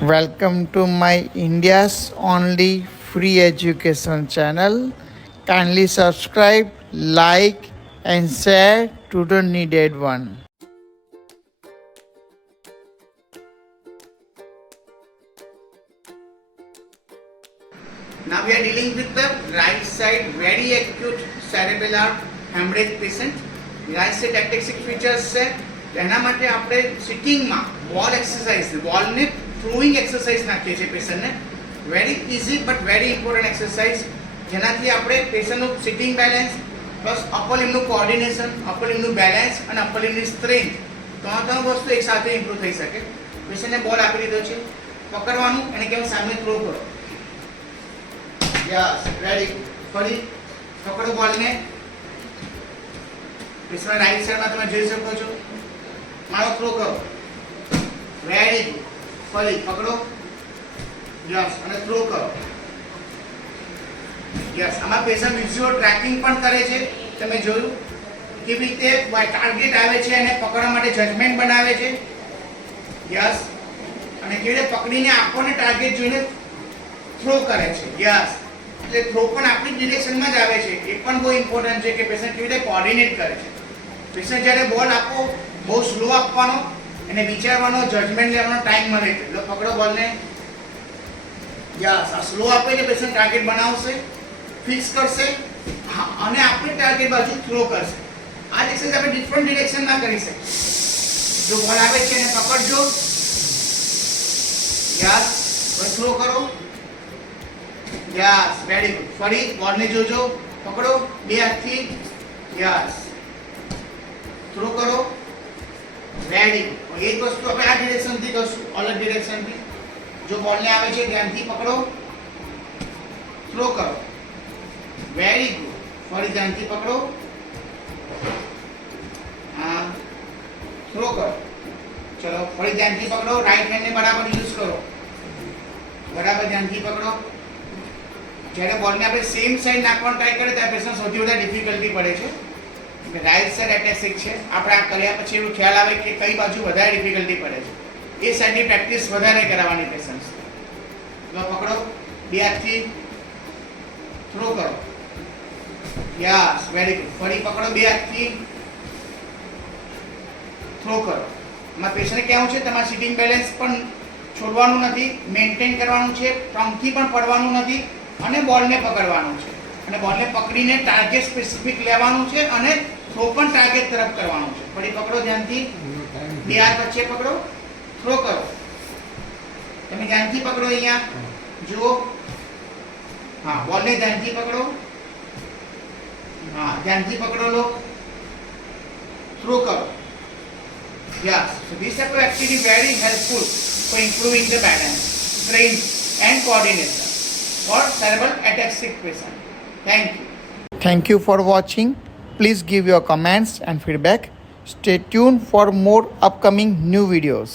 Welcome to my India's only free education channel. Kindly subscribe, like, and share to the needed one. Now we are dealing with the right side very acute cerebellar hemorrhage patient. right side tactics features છે એના માટે આપણે સિટિંગમાં wall exercise વોલને throwing exercise નાખીએ છીએ પેશન્ટને very easy but very important exercise જેનાથી આપણે પેશન્ટનું સિટિંગ બેલેન્સ પ્લસ અપર લિમ્બનું કોઓર્ડિનેશન અપર લિમ્બનું બેલેન્સ અને અપર લિમ્બની સ્ટ્રેન્થ ત્રણ વસ્તુ એકસાથે ઇમ્પ્રૂવ થઈ શકે. પેશન્ટને બોલ આપી દીધો છે, પકડવાનું એને કેમ સામે થ્રો કરો. Yes ready. ફરી પકડો બોલને. પેશન્ટ રાઈટ સાઈડમાં તમે જોઈ શકો છો. મારો થ્રો કરો. રેડી. ફરી પકડો. યસ અને થ્રો કરો. યસ. આમાં પેશન્ટ વિઝ્યુઅલ ટ્રેકિંગ પણ કરે છે. તમે જોયું કેવી રીતે ટાર્ગેટ આવે છે અને પકડવા માટે જજમેન્ટ બનાવે છે. યસ. અને કેવી રીતે પકડીને આંખોને ટાર્ગેટ જોઈને થ્રો કરે છે. યસ. એટલે થ્રો પણ આપણી ડિરેક્શનમાં જ આવે છે. એ પણ બહુ ઇમ્પોર્ટન્ટ છે કે પેશન્ટ કેવી રીતે કોઓર્ડિનેટ કરે છે. પેશન્ટ જ્યારે બોલ આપો બહુ સ્લો આપવાનો અને વિચારવાનો જજમેન્ટ લેવાનો ટાઈમ મળે છે. એટલે પકડો બોલને. યસ. આ સ્લો આપે એટલે પેશન્ટ ટાર્ગેટ બનાવશે, ફિક્સ કરશે અને આપણે ટાર્ગેટ બાજુ થ્રો કરશે. આ એક્સરસાઇઝ આપણે ડિફરન્ટ ડિરેક્શનમાં કરી શકીએ. જો બોલ આવે છે એને પકડજો. યસ. હવે થ્રો કરો. યસ. Very good. ફરી બોલને જોજો, પકડો બે હાથથી. યસ. થ્રો કરો. Very good. એક વસ્તુ આપણે આ ડિરેક્શનથી કરશું, અલગ ડિરેક્શનથી. જો બોલને આવે છે ધ્યાનથી પકડો, થ્રો કરો. Very good. ફરી ધ્યાનથી પકડો, હા થ્રો કરો. ચલો ફરી ધ્યાનથી પકડો. રાઈટ હેન્ડને બરાબર યુઝ કરો. બરાબર ધ્યાનથી પકડો. જ્યારે બોલને આપણે સેમ સાઈડ નાખવાનો ટ્રાય કરીએ ત્યારે પેશન્ટ સૌથી વધારે ડિફિકલ્ટી પડે છે. રાઈટ સાઈડ એટેસિક છે. આપણે આ કર્યા પછી એવું ખ્યાલ આવે કે કઈ બાજુ વધારે ડિફિકલ્ટી પડે છે. એ સાઈડની પ્રેક્ટિસ વધારે કરાવવાની પેશન્ટ. તો પકડો બે હાથથી, થ્રો કરો. યસ. Very good. ફરી પકડો બે હાથથી, થ્રો કરો. આમાં પેશન્ટને કહેવું છે તમારે સિટિંગ બેલેન્સ પણ છોડવાનું નથી, મેન્ટેન કરવાનું છે, ટંગથી પણ પડવાનું નથી અને બોલને પકડવાનું છે. અને બોલને પકડીને ટાર્ગેટ સ્પેસિફિક લેવાનું છે અને થ્રો પણ ટાર્ગેટ તરફ કરવાનું છે. ફરી પકડો ધ્યાનથી, બે હાથ વચ્ચે પકડો, થ્રો કરો. તમે ધ્યાનથી પકડો. અહીંયા જુઓ. હા બોલને ધ્યાનથી પકડો. હા ધ્યાનથી પકડો લો, થ્રો કરો. Yes, so these type of activity very helpful for improving the balance, strength and coordination for cerebral ataxic patient. Thank you. Thank you for watching. Please give your comments and feedback. Stay tuned for more upcoming new videos.